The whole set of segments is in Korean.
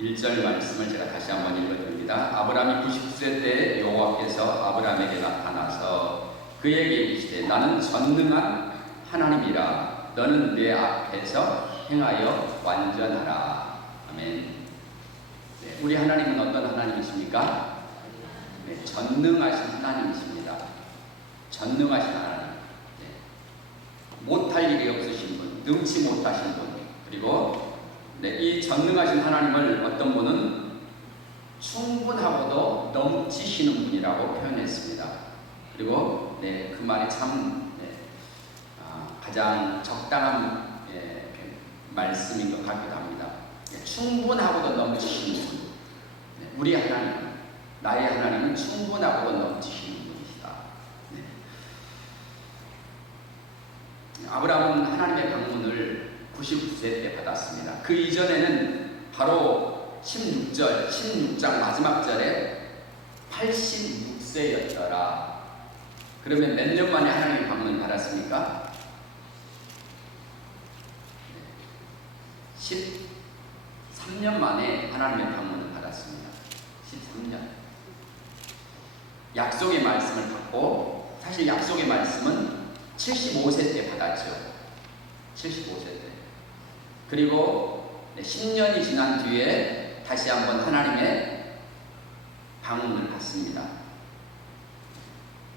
1절 말씀을 제가 다시 한번 읽어드립니다. 아브라함이 99세 때 여호와께서 아브라함에게 나타나서 그에게 이르시되 나는 전능한 하나님이라 너는 내 앞에서 행하여 완전하라. 아멘. 네, 우리 하나님은 어떤 하나님이십니까? 네, 전능하신 하나님이십니다. 전능하신 하나님. 네, 못할 일이 없으신 분, 능치 못하신 분. 그리고 네, 이 전능하신 하나님을 어떤 분은 충분하고도 넘치시는 분이라고 표현했습니다. 그리고 네, 그 말이 참 가장 적당한 말씀인 것 같기도 합니다. 충분하고도 넘치시는 분. 우리 하나님은, 나의 하나님은 충분하고도 넘치시는 분이시다. 아브라함은 하나님의 방문을 99세 때 받았습니다. 그 이전에는 바로 16장 마지막 절에 86세였더라. 그러면 몇 년 만에 하나님의 방문을 받았습니까? 13년 만에 하나님의 방문을 받았습니다. 13년. 약속의 말씀을 받고, 사실 약속의 말씀은 75세 때 받았죠. 75세 때. 그리고 10년이 지난 뒤에 다시 한번 하나님의 방문을 받습니다.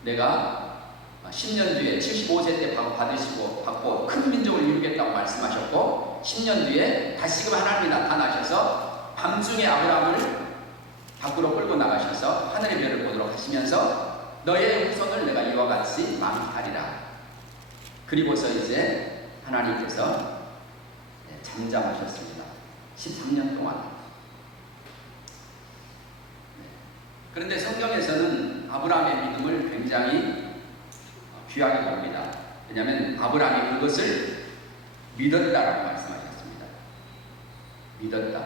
내가 10년 뒤에 75세 때 받고 큰 민족을 이루겠다고 말씀하셨고, 10년 뒤에 다시금 하나님이 나타나셔서 밤중에 아브라함을 밖으로 끌고 나가셔서 하늘의 별을 보도록 하시면서 너의 후손을 내가 이와 같이 망하리라. 그리고서 이제 하나님께서 잠잠하셨습니다. 13년 동안. 그런데 성경에서는 아브라함의 믿음을 굉장히 귀하게 봅니다. 왜냐하면 아브라함이 그것을 믿었다라고 말씀하셨습니다. 믿었다.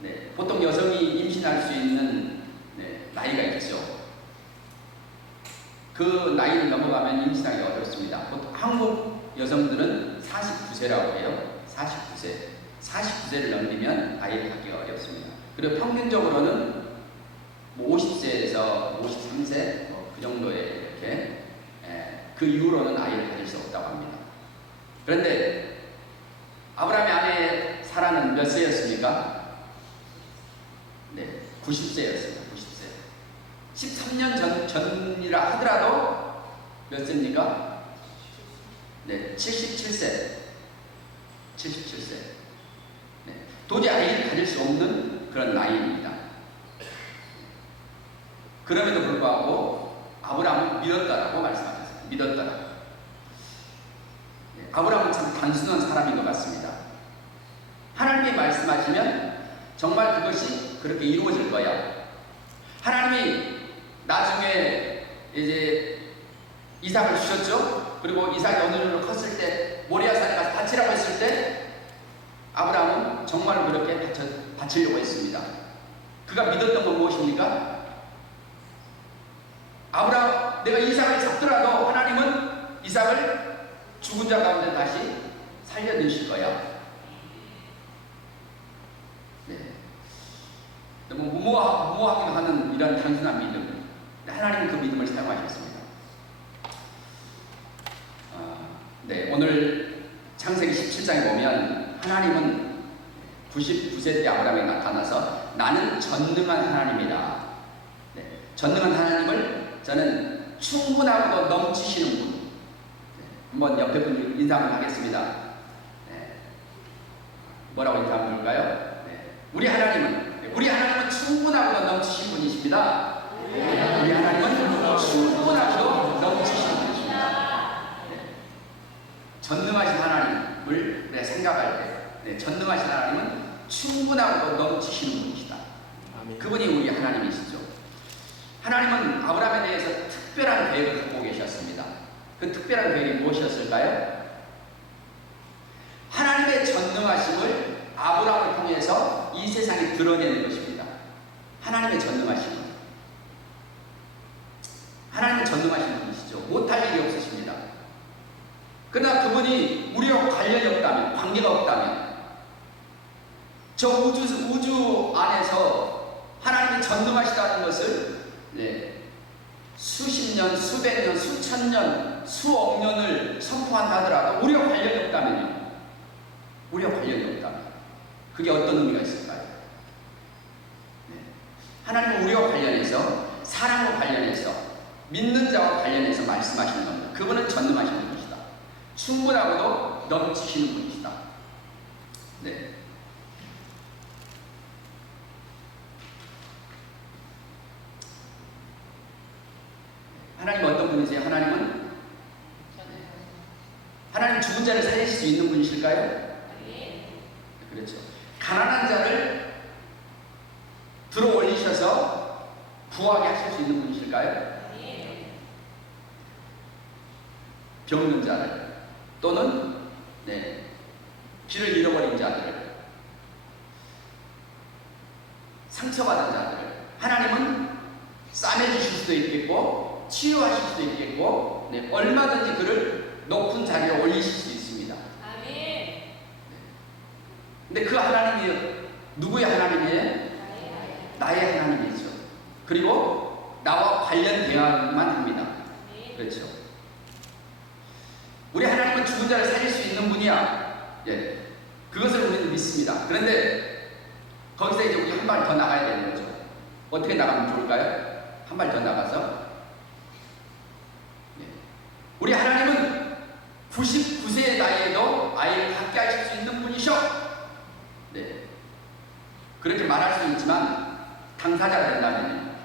네, 보통 여성이 임신할 수 있는 나이가 있죠. 그 나이를 넘어가면 임신하기 어렵습니다. 보통 한국 여성들은 49세라고 해요. 49세를 넘기면 아이를 갖기가 어렵습니다. 그리고 평균적으로는 50세에서 53세 그 정도에 이렇게 그 이후로는 아이를 가질 수 없다고 합니다. 그런데 아브라함의 아내 사라는 몇 세였습니까? 네, 90세였습니다. 90세. 13년 전이라 하더라도 몇 세입니까? 네, 77세. 77세. 네, 도저히 아이를 가질 수 없는 그런 나이입니다. 그럼에도 불구하고 아브라함은 믿었다라고 말씀하셨습니다. 믿었다라고. 네, 아브라함은 참 단순한 사람인 것 같습니다. 하나님이 말씀하시면 정말 그것이 그렇게 이루어질 거야. 하나님이 나중에 이제 이삭을 주셨죠. 그리고 이삭이 어느 정도 컸을 때 모리아산에 가서 바치라고 했을 때 아브라함은 정말 그렇게 바치려고 했습니다. 그가 믿었던 건 무엇입니까? 아브라함, 내가 이삭을 잡더라도 하나님은 이삭을 죽은 자 가운데 다시 살려주실 거야. 네. 너무 무모하기도 하는 이런 단순한 믿음. 하나님은 그 믿음을 사용하셨습니다. 네, 오늘 창세기 17장에 보면 하나님은 99세 때 아브라함에 나타나서 나는 전능한 하나님이다. 네, 전능한 하나님을 저는 충분하고도 넘치시는 분. 네, 한번 옆에 분 인사 한번 하겠습니다. 네, 뭐라고 인사 한번 볼까요? 네, 우리 하나님은 충분하고도 넘치신 분이십니다. 네, 우리 하나님은 충분하고도 넘치신 분이십니다. 네, 전능하신 하나님을 생각할 때, 전능하신 하나님은 충분하고도 넘치시는 분이시다. 그분이 우리 하나님이시죠. 하나님은 아브라함에 대해서 특별한 계획을 갖고 계셨습니다. 그 특별한 계획이 무엇이었을까요? 하나님의 전능하심을 아브라함을 통해서 이 세상에 드러내는 것입니다. 하나님의 전능하심을. 하나님은 전능하신 분이시죠. 못할 일이 없으십니다. 그러나 그분이 우리와 관련이 없다면, 관계가 없다면 저 우주 안에서 하나님이 전능하시다는 것을 수십 년, 수백 년, 수천 년, 수억 년을 선포한다 하더라도 우리와 관련이 없다면요. 우리와 관련이 없다면 그게 어떤 의미가 있을까요? 하나님은 우리와 관련해서, 사랑과 관련해서, 믿는 자와 관련해서 말씀하시는 겁니다. 그분은 전능하시는 분이시다. 충분하고도 넘치시는 분이시다. 네. 하나님은 어떤 분이세요? 하나님은 죽은 자를 살리실 수 있는 분이실까요? 그렇죠. 가난한 자를 들어 올리셔서 부하게 하실 수 있는 분이실까요? 병든 자를 또는 길을 잃어버린 자들을, 상처받은 자들을 하나님은 싸매주실 수도 있겠고 치유하실 수도 있겠고 얼마든지 그를 높은 자리에 올리실 수 있습니다. 근데 그 하나님이 누구의 하나님이에요? 나의 하나님이죠. 그리고 나와 관련되어야만 합니다. 그렇죠. 우리 하나님은 죽은 자를 살릴 수 있는 분이야. 그것을 우리는 믿습니다. 그런데 거기서 이제 우리 한 발 더 나가야 되는 거죠. 어떻게 나가면 좋을까요? 한 발 더 나가서 우리 하나님은 99세의 나이에도 아이를 갖게 하실 수 있는 분이셔. 그렇게 말할 수 있지만 당사자가 된다면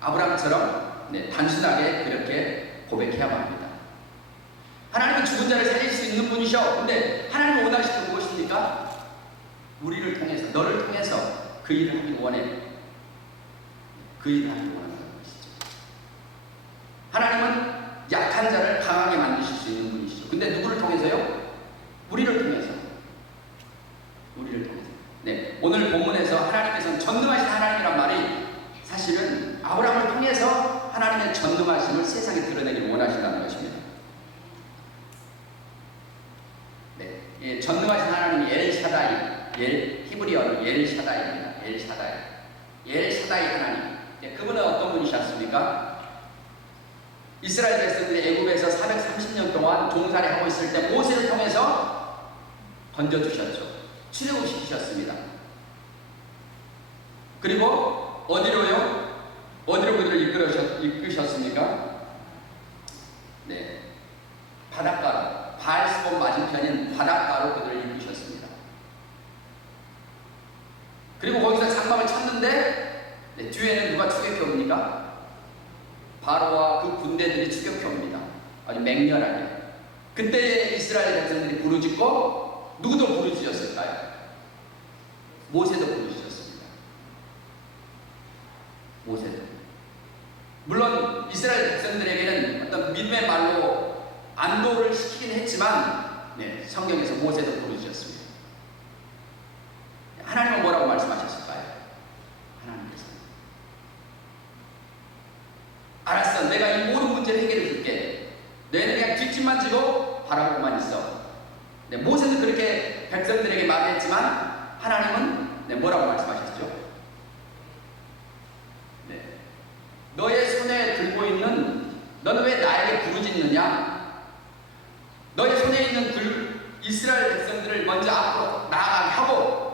아브라함처럼 단순하게 그렇게 고백해야만 합니다. 하나님은 죽은 자를 살릴 수 있는 분이셔. 근데 하나님이 원하시는 게 무엇입니까? 우리를 통해서, 너를 통해서 그 일을 하길 원해. 그 일을 하길 원하는 것이죠. 하나님은 약한 자를 강하게 만드실 수 있는 분이시죠. 근데 누구를 통해서요? 우리를 통해서. 오늘 본문에서 하나님께서는 전능하신 하나님이란 말이 사실은 아브라함을 통해서 하나님의 전능하심을 세상에 드러내기를 원하신다는 것입니다. 전능하신 하나님이 엘샤다이, 히브리어로 엘샤다이입니다. 엘샤다이 하나님. 그분은 어떤 분이셨습니까? 이스라엘 백성들이 애굽에서 430년 동안 종살이 하고 있을 때 모세를 통해서 건져주셨죠. 출애굽시키셨습니다. 그리고 어디로 그들을 이끄셨습니까? 바닷가로, 바알스본 맞은편인 바닷가로 그들을 이끄셨습니다. 그리고 거기서 장막을 쳤는데 뒤에는 누가 추격해 옵니까? 바로와 그 군대들이 추격해 옵니다. 아주 맹렬하게. 그때 이스라엘 백성들이 부르짖고 누구도 부르짖었을까요? 모세도 부르짖었습니다. 모세도. 물론 이스라엘 백성들에게는 어떤 믿음의 말로 안도를 시키긴 했지만 성경에서 모세도 부르짖었습니다. 하나님은 뭐라고 말씀하셨을까요? 하나님께서 알았어, 내가 이 모든 문제를 해결해 줄게. 너희는 그냥 뒷짐만 지고 바라보고만 있어. 모세는 그렇게 백성들에게 말했지만 하나님은 뭐라고 말씀하셨죠? 너의 손에 들고 있는, 너는 왜 나에게 부르짖느냐? 너의 손에 있는 이스라엘 백성들을 먼저 앞으로 나아가게 하고,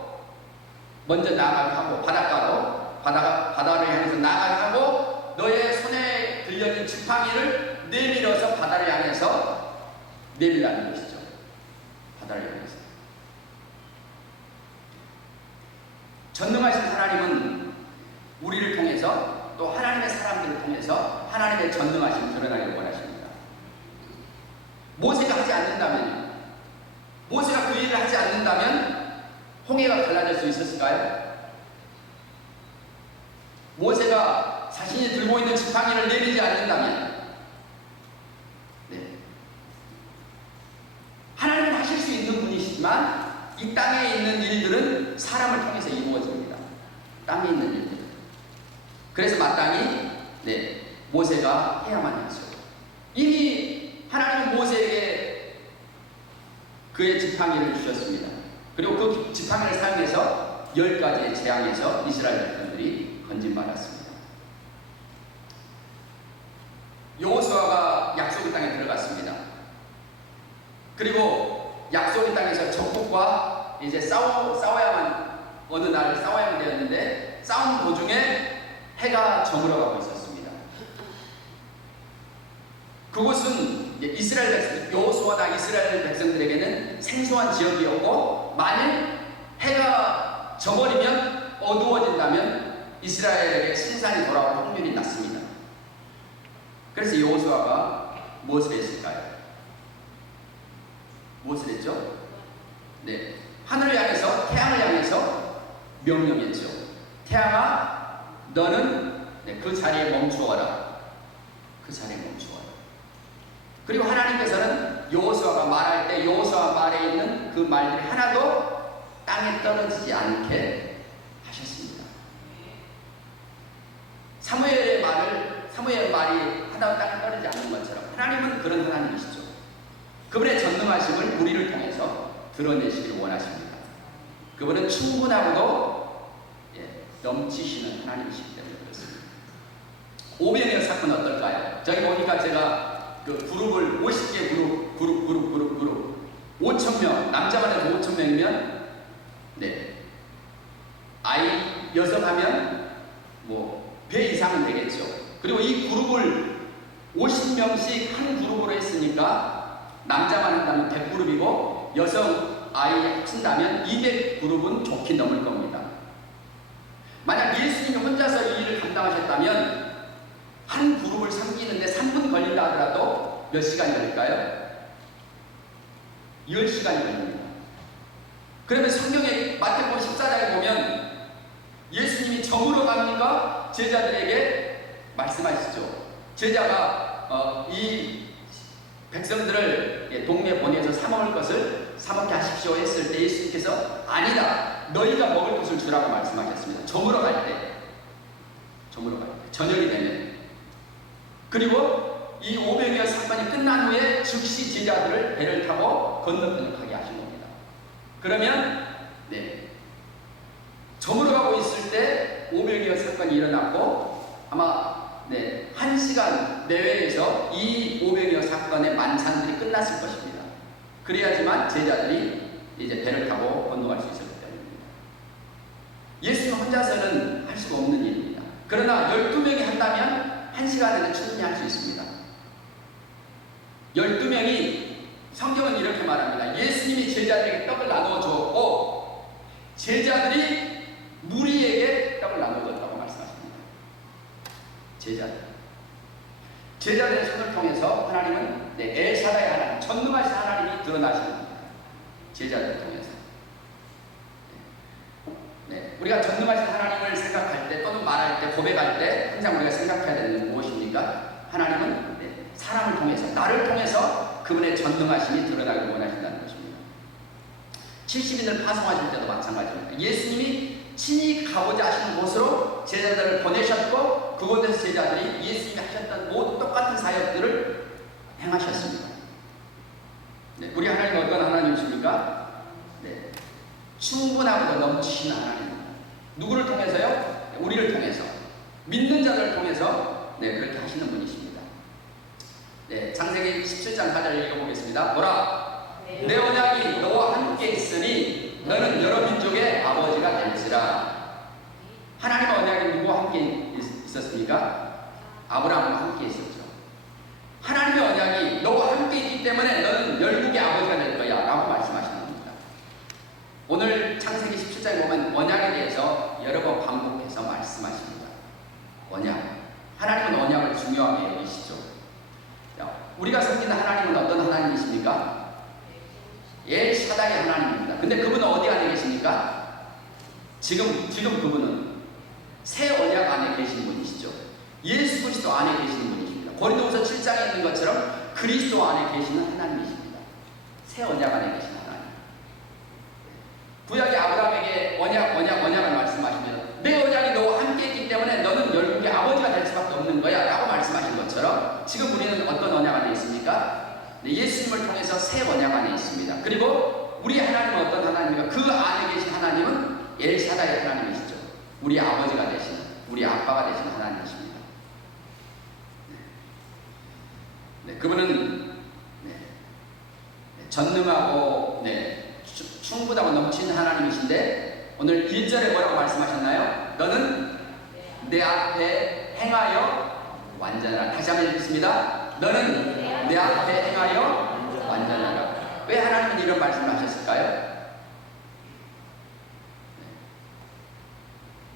바다를 향해서 나아가게 하고, 너의 손에 들려있는 지팡이를 내밀어서 바다를 향해서 내밀라는 것이죠. 바다를 향해서. 전능하신 하나님은 우리를 통해서 또 하나님의 사람들을 통해서 하나님의 전능하심을 드러나기를 원하십니다. 모세가 하지 않는다면요, 모세가 그 일을 하지 않는다면 홍해가 갈라질 수 있었을까요? 모세가 자신이 들고 있는 지팡이를 내리지 않는다면 하나님은 하실 수 있는 분이시지만 이 땅에 있는 일들은 사람을 통해서 이루어집니다. 땅에 있는 일들. 그래서 마땅히 모세가 해야만 했죠. 이미 하나님은 모세에게 그의 지팡이를 주셨습니다. 그리고 그 지팡이를 사용해서 10가지의 재앙에서 이스라엘 백성들이 건진받았습니다. 여호수아가 약속의 땅에 들어갔습니다. 그리고 약속의 땅에서 적국과 이제 싸워야만 어느 날 싸워야만 되었는데 싸움 도중에 해가 저물어 가고 있었습니다. 그곳은 이스라엘 백성, 여호수아나 이스라엘 백성들에게는 생소한 지역이었고 만일 해가 저버리면 어두워진다면 이스라엘에게 신산이 돌아올 확률이 낮습니다. 그래서 여호수아가 무엇을 했을까요? 무엇을 했죠? 네, 하늘을 향해서 태양을 향해서 명령했죠. 태양아, 너는 그 자리에 멈추어라. 그 자리에 멈추어라. 그리고 하나님께서는 여호수아가 말할 때 여호수아 말에 있는 그 말들이 하나도 땅에 떨어지지 않게 하셨습니다. 사무엘의 말이 하나도 땅에 떨어지지 않는 것처럼 하나님은 그런 하나님이시죠. 그분의 전능하심을 우리를 통해서 드러내시길 원하십니다. 그분은 충분하고도 넘치시는 하나님이시기 때문에 그렇습니다. 오병이어 사건 어떨까요? 저기 보니까 제가 그 그룹을 50개 그룹 5,000명, 남자만 해도 5,000명이면 아이 여성하면 배 이상은 되겠죠. 그리고 이 그룹을 50명씩 한 그룹으로 했으니까 남자만 한다면 100그룹이고 여성 아이 합친다면 200그룹은 좋게 넘을 겁니다. 만약 예수님이 혼자서 이 일을 감당하셨다면 한 그룹을 삼키는데 3분 걸린다 하더라도 몇 시간이 걸릴까요? 10시간이 걸립니다. 그러면 성경에 마태복음 14장에 보면 예수님이 점으로 갑니까? 제자들에게 말씀하시죠. 제자가 이 백성들을 동네에 보내서 사 먹을 것을 사 먹게 하십시오 했을 때 예수님께서 아니다, 너희가 먹을 것을 주라고 말씀하셨습니다. 저물어 갈 때, 저녁이 되면. 그리고 이 오병이어 사건이 끝난 후에 즉시 제자들을 배를 타고 건너편을 가게 하신 겁니다. 그러면 저물어 가고 있을 때 오병이어 사건이 일어났고 아마 1시간 내외에서 이 오병이어 사건의 만찬들이 끝났을 것입니다. 그래야지만 제자들이 이제 배를 타고 건너갈 수 있었기 때문입니다. 예수님 혼자서는 할 수가 없는 일입니다. 그러나 12명이 한다면 1시간에는 충분히 할 수 있습니다. 12명이 성경은 이렇게 말합니다. 예수님이 제자들에게 떡을 나누어 주었고 제자들이 무리에게 떡을 나누어 줬다고 말씀하십니다. 제자들의 손을 통해서 하나님은 엘샤다의 하나님, 전능하신 하나님이 드러나시는 겁니다. 제자들을 통해서. 우리가 전능하신 하나님을 생각할 때 또는 말할 때 고백할 때 항상 우리가 생각해야 되는 건 무엇입니까? 하나님은 사람을 통해서, 나를 통해서 그분의 전능하심이 드러나길 원하신다는 것입니다. 70인을 파송하실 때도 마찬가지입니다. 예수님이 친히 가고자 하시는 곳으로 제자들을 보내셨고 그곳에서 제자들이 예수님이 하셨던 모든 똑같은 사역들을 행하셨습니다. 우리 하나님은 어떤 하나님이십니까? 충분하고 넘치시는 하나님입니다. 누구를 통해서요? 우리를 통해서, 믿는 자들을 통해서 그렇게 하시는 분이십니다. 창세기 17장 4절을 읽어보겠습니다. 보라, 내 언약이 너와 함께 있으니 너는 여러 민족의 아버지가 될지라. 하나님의 언약이 누구와 함께 있었습니까? 아브라함과 함께 있었죠. 하나님의 언약이 너와 함께 있기 때문에 너는 열국의 아버지가 될 거야 라고 말씀하시는 겁니다. 오늘 창세기 17장에 보면 언약에 대해서 여러 번 반복해서 말씀하십니다. 언약, 하나님은 언약을 중요하게 여기시죠. 우리가 섬기는 하나님은 어떤 하나님이십니까? 엘샤다의 하나님입니다. 근데 그분은 어디 안에 계십니까? 지금 그분은 새 언약 안에 계신 분이시죠. 예수 그리스도 안에 계시는 분이십니다. 고린도후서 7장에 있는 것처럼 그리스도 안에 계시는 하나님이십니다. 새 언약 안에 계신 하나님. 구약의 아브라함에게 언약을 말씀하시면 내 언약이 너와 함께 있기 때문에 너는 열국의 아버지가 될 수밖에 없는 거야 라고 말씀하신 것처럼 지금 우리는 어떤 언약 안에 있습니까? 예수님이 예수님을 통해서 새 언약 안에 있습니다. 그리고 우리 하나님은 어떤 하나님인가? 그 안에 계신 하나님은 엘샤다의 하나님이시죠. 우리 아버지가 되신, 우리 아빠가 되신 하나님이십니다. 네, 그분은 전능하고 충분하고 넘치는 하나님이신데 오늘 1절에 뭐라고 말씀하셨나요? 너는 내 앞에 행하여 완전하라. 다시 한번 읽겠습니다. 너는 내 앞에 행하여 완전하라. 왜 하나님은 이런 말씀을 하셨을까요?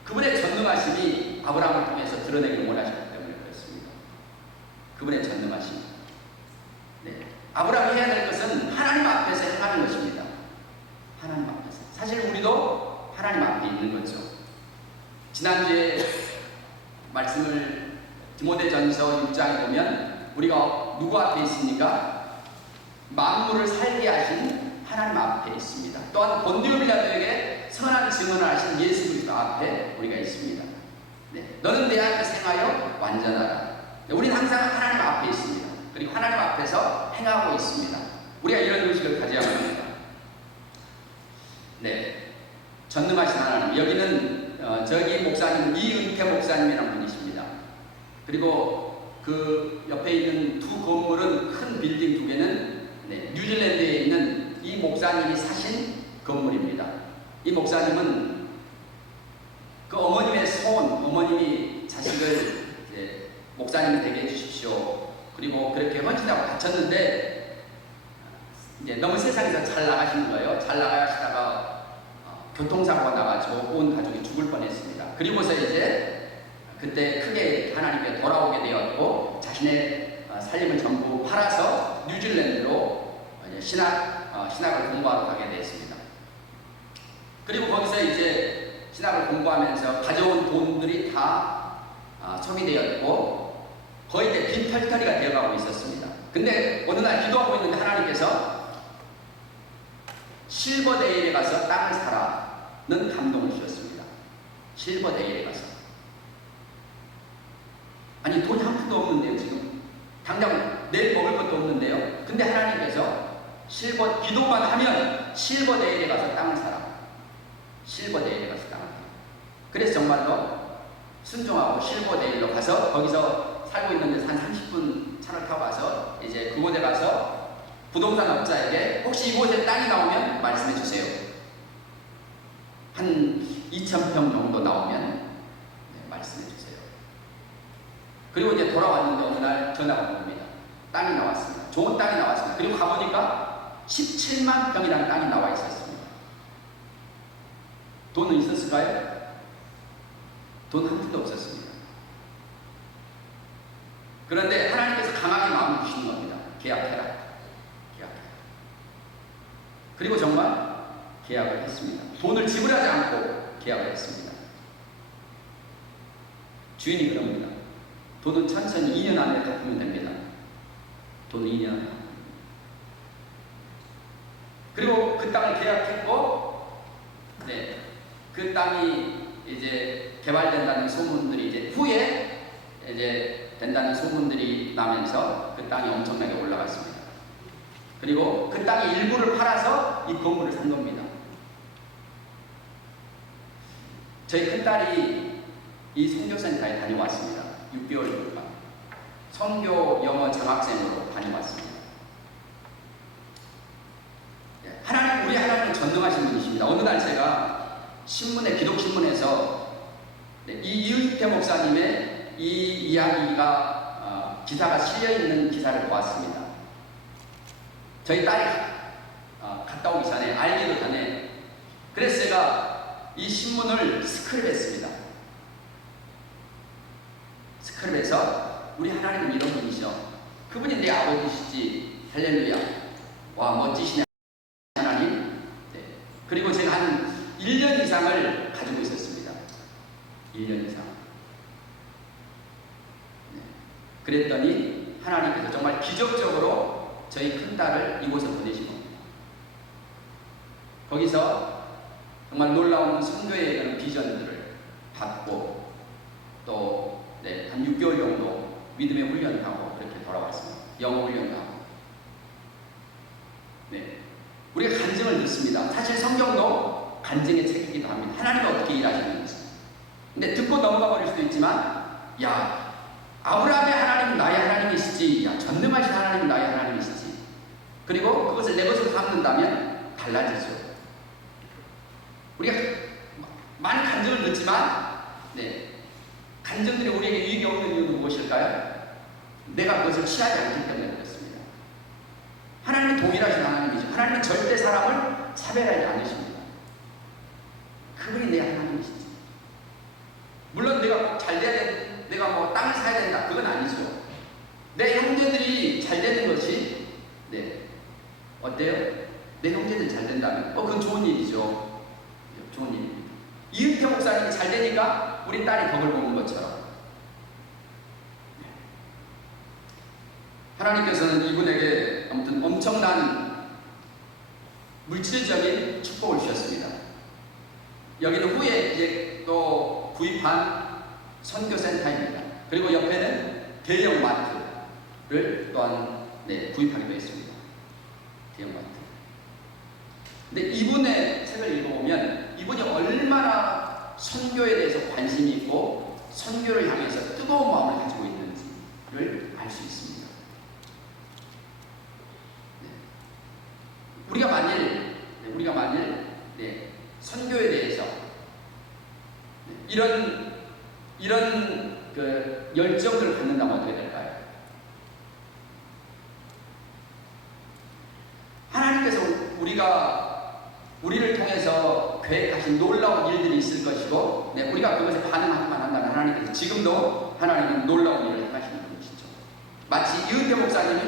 그분의 전능하심이 아브라함을 통해서 드러내기를 원하셨기 때문에 그렇습니다. 그분의 전능하심. 아브라함이 해야 될 것은 하나님 앞에서 행하는 것입니다. 하나님 앞에서. 사실 우리도 하나님 앞에 있는 거죠. 지난주에 말씀을 디모데전서 6장에 보면 우리가 누구 앞에 있습니까? 만물을 살게 하신 하나님 앞에 있습니다. 또한 본디오 빌라도에게 선한 증언을 하신 예수 그리스도 앞에 우리가 있습니다. 너는 내 앞에서 행하여 완전하라. 우리는 항상 하나님 앞에 있습니다. 그리고 하나님 앞에서 행하고 있습니다. 우리가 이런 의식을 가져야 합니다. 전능하신 하나님. 여기는 저기 목사님 이은태 목사님이라는 분이십니다. 그리고 그 옆에 있는 두 건물은 큰 빌딩 두 개는 뉴질랜드에 있는 이 목사님이 사신 건물입니다. 이 목사님은 그 어머님의 소원, 어머님이 자식을 목사님이 되게 해주십시오. 그리고 그렇게 헌신하고 바쳤는데 이제 너무 세상에서 잘 나가시는 거예요. 잘 나가시다가 교통사고가 나가지고 온 가족이 죽을 뻔했습니다. 그리고서 이제 그때 크게 하나님께 돌아오게 되었고 자신의 살림을 전부 팔아서 뉴질랜드로 신학을 공부하러 가게 되었습니다. 그리고 거기서 이제 신학을 공부하면서 가져온 돈들이 다 소비되었고 거의 이제 빈털터리가 되어가고 있었습니다. 근데 어느 날 기도하고 있는데 하나님께서 실버데일에 가서 땅을 사라는 감동을 주셨습니다. 실버데일에 가서. 아니 돈이 한 푼도 없는데요 지금. 당장 내일 먹을 것도 없는데요. 근데 하나님께서 기도만 하면 실버데일에 가서 땅을 사라. 실버데일에 가서 땅을 사라. 그래서 정말로 순종하고 실버데일로 가서 거기서 살고 있는데 한 30분 차를 타고 가서 이제 그곳에 가서 부동산 업자에게 혹시 이곳에 땅이 나오면 말씀해 주세요. 한 2,000평 정도 나오면 말씀해 주세요. 그리고 이제 돌아왔는데 어느 날 전화가 옵니다. 땅이 나왔습니다. 좋은 땅이 나왔습니다. 그리고 가보니까 17만 평이라는 땅이 나와 있었습니다. 돈은 있었을까요? 돈 한 푼도 없었습니다. 그런데 하나님께서 강하게 마음을 주시는 겁니다. 계약해라. 계약해라. 그리고 정말 계약을 했습니다. 돈을 지불하지 않고 계약을 했습니다. 주인이 그럽니다. 돈은 천천히 2년 안에 갚으면 됩니다. 돈은 2년 안에. 그리고 그 땅을 계약했고, 그 땅이 이제 개발된다는 소문들이 이제 후에 이제 된다는 소문들이 나면서 그 땅이 엄청나게 올라갔습니다. 그리고 그 땅의 일부를 팔아서 이 건물을 산 겁니다. 저희 큰딸이 이 선교센터에 다녀왔습니다. 6개월 동안 선교 영어 장학생으로 다녀왔습니다. 하나님, 우리 하나님은 전능하신 분이십니다. 어느 날 제가 신문에, 기독신문에서 이은태 목사님의 이 이야기가 기사가 실려있는 기사를 보았습니다. 저희 딸이 갔다 오기 전에, 알기도 전에, 그래서 제가 이 신문을 스크랩했습니다. 스크랩해서 우리 하나님은 이런 분이시죠. 그분이 내 아버지시지. 할렐루야. 와, 멋지시네 하나님. 그리고 제가 한 1년 이상을 가지고 있었습니다. 1년 이상. 그랬더니 하나님께서 정말 기적적으로 저희 큰딸을 이곳에 보내신 겁니다. 거기서 정말 놀라운 선교의 그런 비전들을 받고 또 한 6개월 정도 믿음의 훈련을 하고 그렇게 돌아왔습니다. 영어 훈련도 하고. 우리가 간증을 듣습니다. 사실 성경도 간증의 책이기도 합니다. 하나님은 어떻게 일하시는지. 근데 듣고 넘어가 버릴 수도 있지만, 야, 아브라함의 하나님은 나의 하나님이시지, 야, 전능하신 하나님은 나의 하나님이시지. 그리고 그것을 내 것으로 삼는다면 달라지죠. 우리가 많은 간증을 듣지만, 간증들이 우리에게 유익이 없는 이유는 무엇일까요? 내가 그것을 취하지 않기 때문에 그렇습니다. 하나님은 동일하신 하나님이죠. 하나님은 절대 사람을 차별하지 않으십니다. 그분이 내 하나님이시지. 물론 내가 꼭 잘 돼야 돼, 내가 뭐 땅을 사야 된다, 그건 아니죠. 내 형제들이 잘 되는 것이, 어때요? 내 형제들이 잘 된다면, 그건 좋은 일이죠. 좋은 일입니다. 이은태 목사님이 잘 되니까 우리 딸이 덕을 보는 것처럼, 하나님께서는 이분에게 아무튼 엄청난 물질적인 축복을 주셨습니다. 여기는 후에 이제 또 구입한 선교센터입니다. 그리고 옆에는 대형 마트를 또한 구입하기도 했습니다. 대형 마트. 근데 이분의 책을 읽어보면 이분이 얼마나 선교에 대해서 관심이 있고 선교를 향해서 뜨거운 마음을 가지고 있는지를 알 수 있습니다. 우리가 만일 선교에 대해서 이런 그 열정을 갖는다면 어떻게 될까요? 하나님께서 우리를 통해서 계획하신 놀라운 일들이 있을 것이고, 우리가 그것에 반응하기만 한다면 하나님께서 지금도 하나님은 놀라운 일을 행하시는 분이시죠. 마치 이은태 목사님이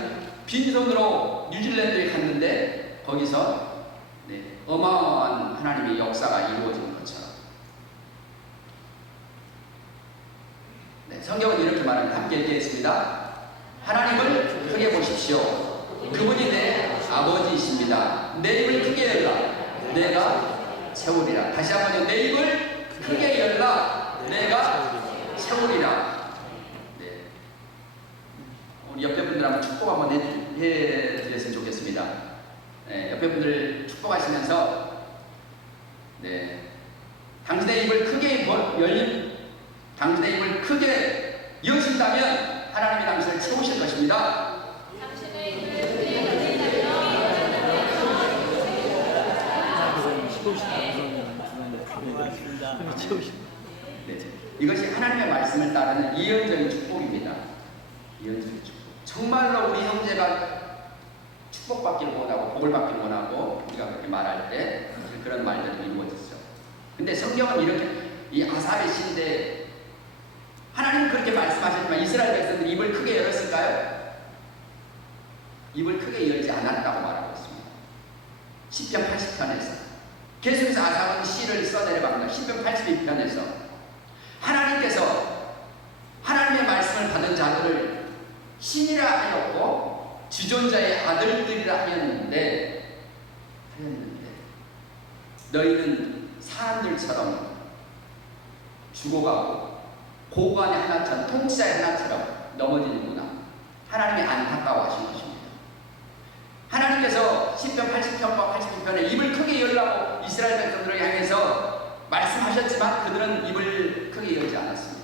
빈손으로 뉴질랜드에 갔는데 거기서 어마어마한 하나님의 역사가 이루어지는 것처럼. 성경은 이렇게 말합니다. 함께 읽겠습니다. 하나님을 크게 보십시오. 그분이 내 아버지이십니다. 내 입을 크게 열라 내가 채우리라. 다시 한번요. 내 입을 크게 열라 내가 채우리라. 우리 옆에 분들 한번 축복 한번 해드렸으면 좋겠습니다. 옆에 분들 축복하시면서 당신의 입을 크게 당신의 입을 크게 여신다면 하나님이 당신을 채우실 것입니다. 당신의 입을 크게 여신다면 이것이 하나님의 말씀을 따르는 이언적인 축복입니다. 이언적인 축복. 정말로 우리 형제가 축복받기를 원하고 복을 받기를 원하고 우리가 그렇게 말할 때 그런 말들이 이루어졌죠. 근데 성경은 이렇게 이 아삽의 시인데 하나님은 그렇게 말씀하셨지만 이스라엘 백성들이 입을 크게 열었을까요? 입을 크게 열지 않았다고 말하고 있습니다. 시편 80편에서 계속해서 아삽은 시를 써내려갑니다. 시편 82편에서 하나님께서 하나님의 말씀을 받은 자들을 신이라 하였고 지존자의 아들들이라 하였는데 너희는 사람들처럼 죽어가고 고관의 하나처럼 통치자의 하나처럼 넘어지는구나. 하나님이 안타까워하신 것입니다. 하나님께서 시편 80편과 89편에 입을 크게 열라고 이스라엘 백성들을 향해서 말씀하셨지만 그들은 입을 크게 열지 않았습니다.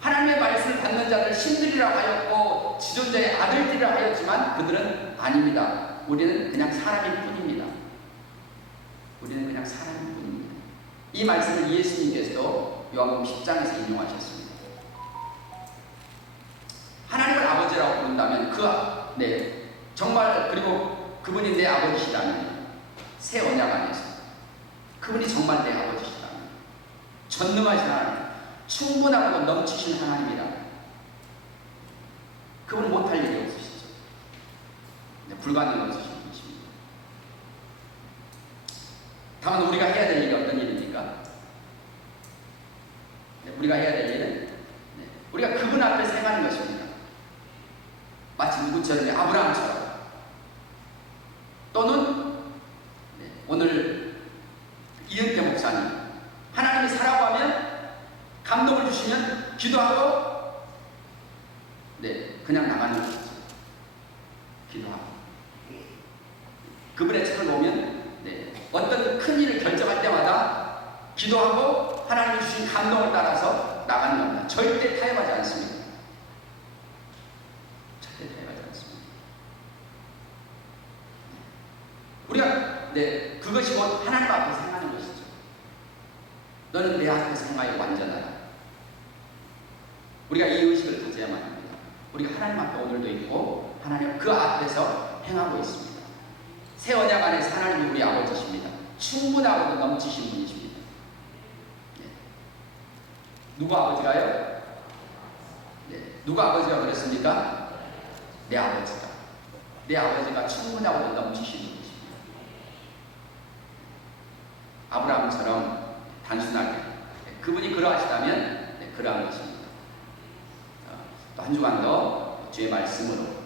하나님의 말씀을 받는 자들 신들이라 하였고 지존자의 아들들이라 하였지만 그들은 아닙니다. 우리는 그냥 사람일 뿐입니다. 우리는 그냥 사람일 뿐입니다. 이 말씀을 예수님께서도 요한복음 10장에서 인용하셨습니다. 하나님을 아버지라고 부른다면 정말 그리고 그분이 내 아버지시라면 새 언약 안에서 그분이 정말 내 아버지시라면 전능하신 하나님, 충분하고 넘치신 하나님이라 그분은 못할 일이 없으시죠. 불가능한 없으신 분이십니다. 다만 우리가 해야 될 일이 어떤 일입니까? 우리가 해야 될 일은 우리가 그분 앞에 생하는 것입니다. 마치 누구처럼 아브라함처럼 또는 오늘 이은태 목사님 하나님이 사라고 하면 감동을 주시면 기도하고 그냥 나가는 것이죠. 기도하고 그분의 책을 보면 어떤 큰 일을 결정할 때마다 기도하고 하나님이 주신 감동을 따라서 나가는 겁니다. 절대 타협하지 않습니다. 절대 타협하지 않습니다. 우리가 그것이 곧 하나님 앞에서 행하는 것이죠. 너는 내 앞에서 행하여 완전하라. 우리가 이 의식을 가져야만 합니다. 우리가 하나님 앞에 오늘도 있고 하나님 그 앞에서 행하고 있습니다. 새 언약 안에서 하나님이 우리 아버지십니다. 충분하고도 넘치신 분이십니다. 누구 아버지가요? 누구 아버지가 그랬습니까? 내 아버지가. 내 아버지가 충분하고도 넘치신 분이십니다. 아브라함처럼 단순하게 그분이 그러하시다면 그러한 것입니다. 또 한 주간 더 주의 말씀으로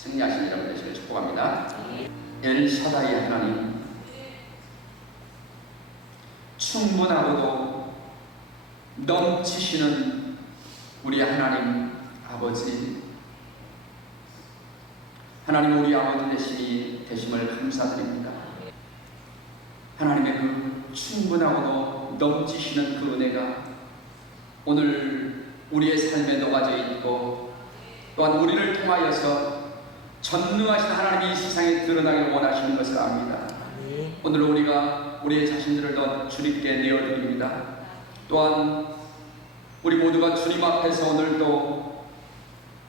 승리하신 여러분 되시길 축복합니다. 엘샤다이 하나님, 충분하고도 넘치시는 우리 하나님 아버지, 하나님 우리 아버지 되심을 감사드립니다. 하나님의 그 충분하고도 넘치시는 그 은혜가 오늘 우리의 삶에 녹아져 있고 또한 우리를 통하여서 전능하신 하나님이 이 세상에 드러나길 원하시는 것을 압니다. 오늘 우리가 우리의 자신들을 더 주님께 내어드립니다. 또한 우리 모두가 주님 앞에서 오늘도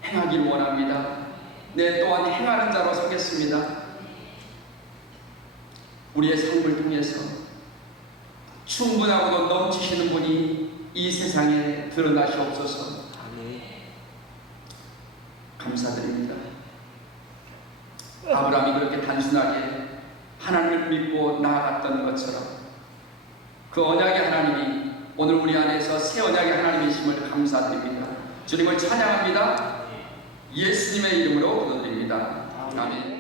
행하길 원합니다. 또한 행하는 자로 서겠습니다. 우리의 삶을 통해서 충분하고도 넘치시는 분이 이 세상에 드러나시옵소서. 감사드립니다. 아브라함이 그렇게 단순하게 하나님을 믿고 나아갔던 것처럼 그 언약의 하나님이 오늘 우리 안에서 새 언약의 하나님이심을 감사드립니다. 주님을 찬양합니다. 예수님의 이름으로 기도드립니다. 아멘.